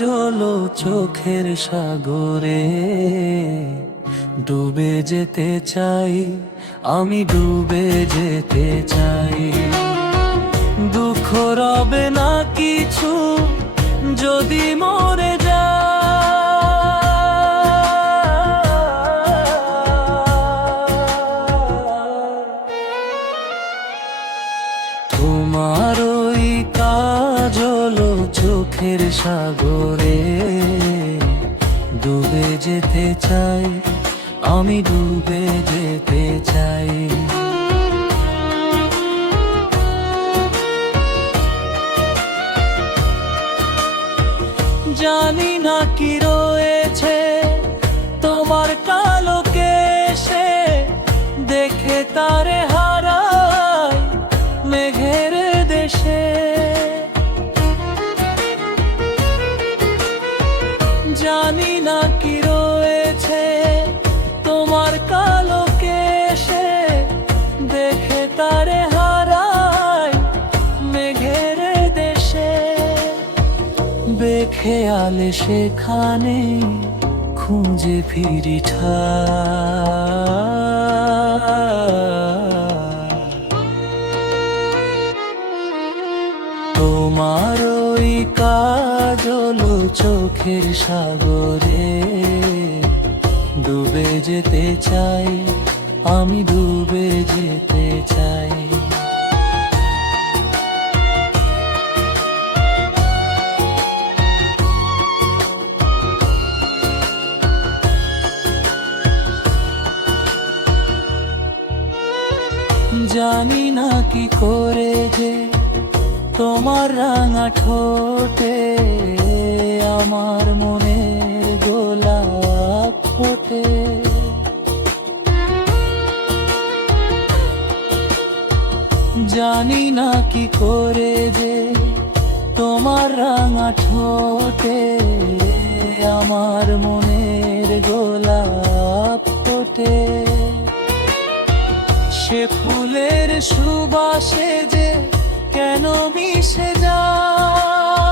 কাজল চোখের সাগরে ডুবে যেতে চাই, আমি ডুবে যেতে চাই। দুঃখ রবে না কিছু যদি মরে তোমার ওই কাজল চোখের সাগরে ডুবে যেতে চাই, আমি ডুবে যেতে চাই। জানি না কি রয়েছে তোমার কালো কেশে, দেখে তারে হারাই মেঘের দেশে। জানি না কি রয়েছে তোমার কালো কেশে, দেখে তারে হারাই মেঘের দেশে। বেখেয়ালে সেখানে খুঁজে ফিরি তোমার ওই কাজল চোখের সাগরে ডুবে যেতে চাই, আমি ডুবে যেতে চাই। জানি না কি করে যে তোমার রাঙা ঠোঁটে আমার মনের গোলাপ ফোটে। জানি না কি করে যে তোমার রাঙা ঠোঁটে আমার মনের গোলাপ ফোটে। সে ফুলের সুবাসে যে কেন মিশে যায়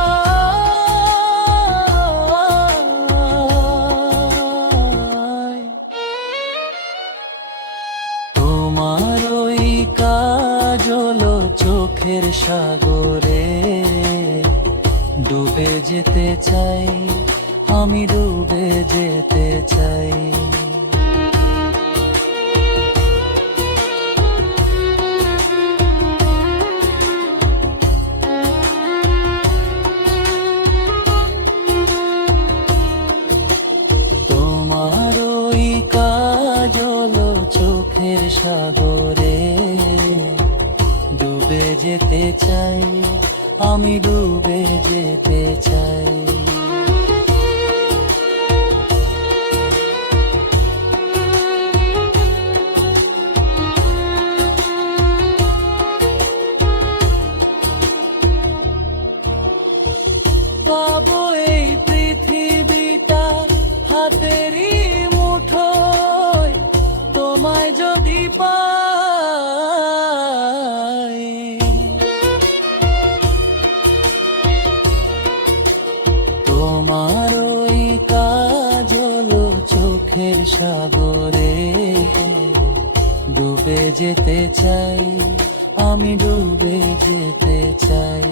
তোমার ওই কাজল চোখের সাগরে ডুবে যেতে চাই, আমি ডুবে যেতে চাই। চোখের সাগরে ডুবে যেতে চাই, আমি ডুবে যেতে চাই। পাবো এই পৃথিবীটা হাতেরই মুঠোয়, তোমায় যদি পাই। তোমার ওই কাজল চোখের সাগরে ডুবে যেতে চাই, আমি ডুবে যেতে চাই।